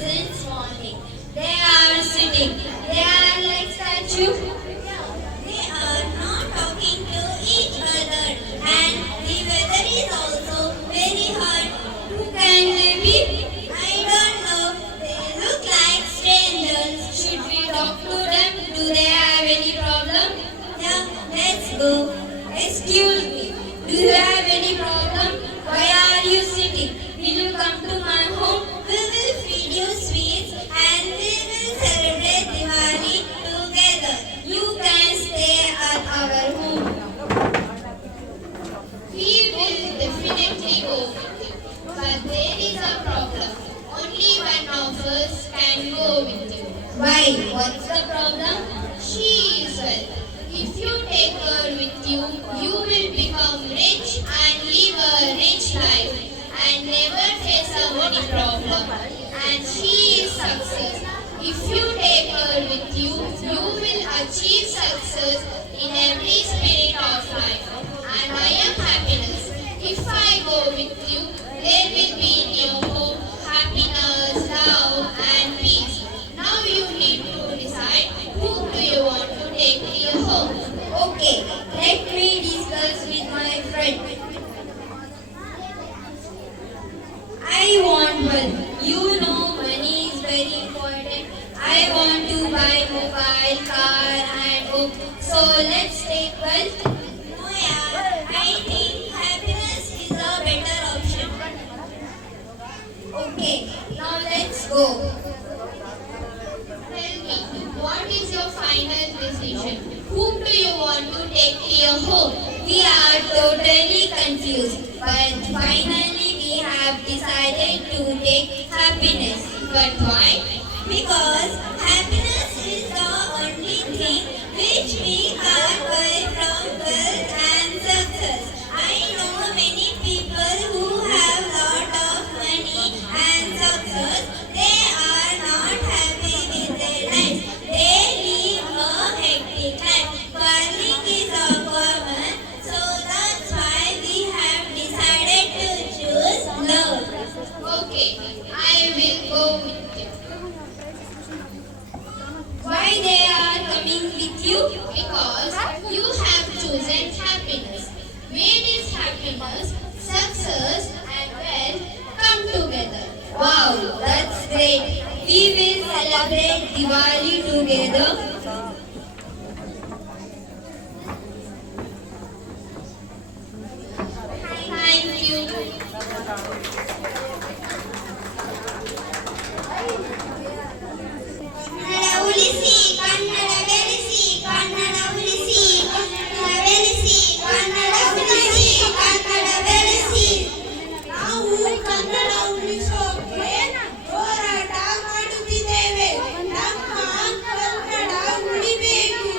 since morning. They are sitting. They are like statues. They are not talking to each other. And the weather is also very hot. Who can they be? I don't know. They look like strangers. Should we talk to them? Do they have any problem? Yeah, let's go. Excuse me. Do you have any problem? Why are you sitting? Will you come to my home? We will feed you sweets and we will celebrate Diwali together. You can stay at our home. We will definitely go with you. But there is a problem. Only one of us can go with you. Why? What's the problem? She is well. If you take her with you, you will become rich and live a rich life and never face a money problem. And she is success. If you take her with you, you will achieve success in every spirit of life. And I am happiness. If I go with you, there will be in your home happiness, love and peace. Now you need to decide who do you want to take to your home. Okay, let me discuss with my friend. I want one. You know money is very important. I want to buy mobile, car and book. So let's take one. No, yeah, I think happiness is a better option. Okay, now let's go. Tell me, what is your final decision? Whom do you want to take to your home? We are totally confused, but finally we have decided to take happiness. But why? Because happiness is the only thing which we can't buy from wealth and success. I know many people who have lot of money and success. They are not happy with their lives. They live a hectic life. Quarreling is a common, so that's why we have decided to choose love. Okay, I will go with you. Why they are coming with you? Because you have chosen happiness. Where is happiness, success and wealth come together? Wow, that's great. We will celebrate Diwali together. Thank you. Kannada ಉಳಿಸಿ ಕನ್ನಡ ಬೆಳೆಸಿ ಕನ್ನಡ ಉಳಿಸಿ ಕನ್ನಡ ಬೆಳೆಸಿ ಕನ್ನಡ ಉಳಿಸಿ ಕನ್ನಡ ಬೆಳೆಸಿ ನಾವು ಕನ್ನಡ ಉಳಿಸೋಕೆ ಹೋರಾಟ ಮಾಡುತ್ತಿದ್ದೇವೆ ನಮ್ಮ ಕನ್ನಡ ಉಳಿಬೇಕು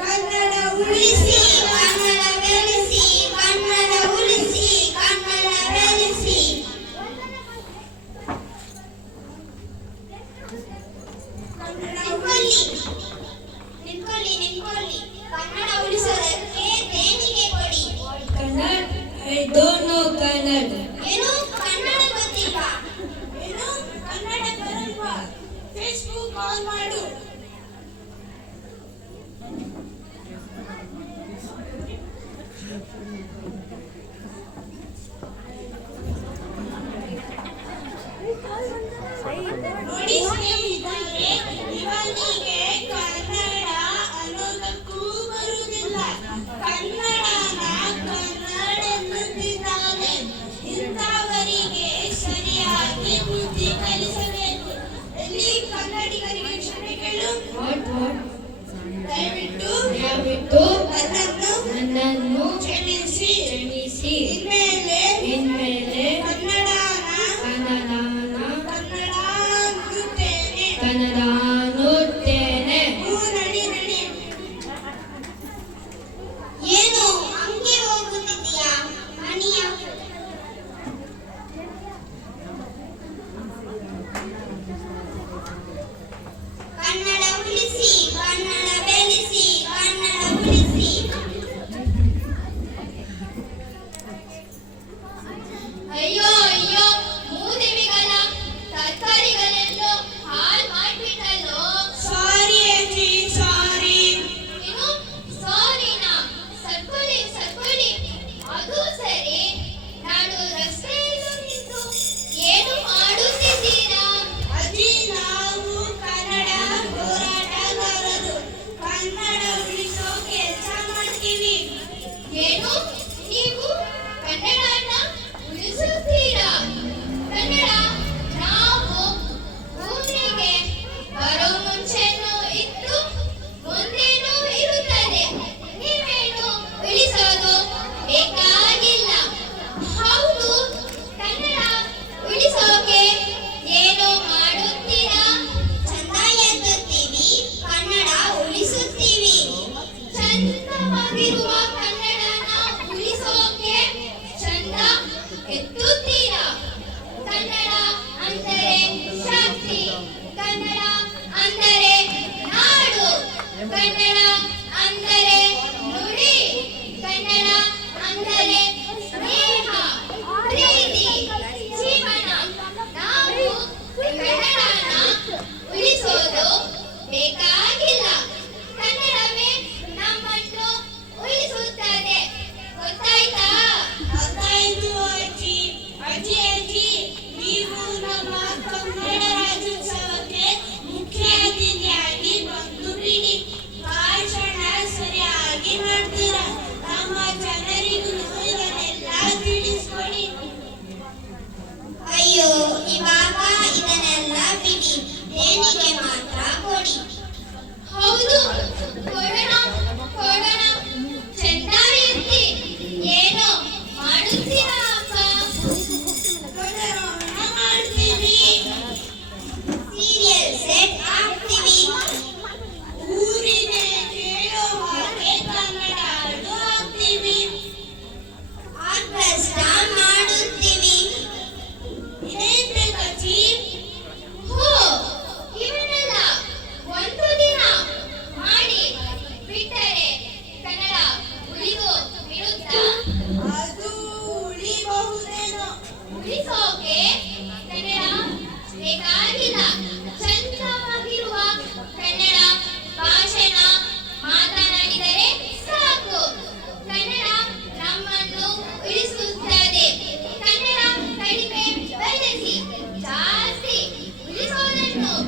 ಕನ್ನಡ ಉಳಿಸಿ ಕನ್ನಡ ಬೆಳೆಸಿ ಕನ್ನಡ ಉಳಿಸಿ ಕನ್ನಡ ಬೆಳೆಸಿ ನಿಂತ್ಕೊಳ್ಳಿ ಕನ್ನಡ ಉಳಿಸೋದಕ್ಕೆ ದೇಣಿಗೆ ಕೊಡಿ Kannada I don't know Kannada ಏನು ಕನ್ನಡ ಗೊತ್ತಿಲ್ವಾ ಏನು ಕನ್ನಡ ಬರಲ್ವಾ ಫೇಸ್ಬುಕ್ ಕಾಲ್ ಮಾಡು ನೋಡಿ ಸ್ನೇಹಿತರೆ ಇವನಿಗೆ ಕನ್ನಡ ಅನ್ನೋದಕ್ಕೂ ಬರುವುದಿಲ್ಲ ಕನ್ನಡನ ಕನ್ನಡ ಎನ್ನುತ್ತಿದ್ದಾನೆ ಇಂಥವರಿಗೆ ಸರಿಯಾಗಿ ಬುದ್ಧಿ ಕಲಿಸಬೇಕು ಎಲ್ಲಿ ಕನ್ನಡಿಗರಿಗೆ ಕ್ಷಮೆ ಕೇಳು ದಯವಿಟ್ಟು ನನ್ನನ್ನು ಕ್ಷಮಿಸಿ ಇನ್ಮೇಲೆ ಕನ್ನಡ ಅನ್ನುತ್ತೇನೆ ನಡಿ ಏನು ಹಂಗೆ ಹೋಗುತ್ತಿದ್ದೀಯಾ ಮಣಿಯ ಕನ್ನಡ ಉಳಿಸಿ ಕನ್ನಡ ಬೆಳೆಸಿ ಕನ್ನಡ ಉಳಿಸಿ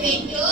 went to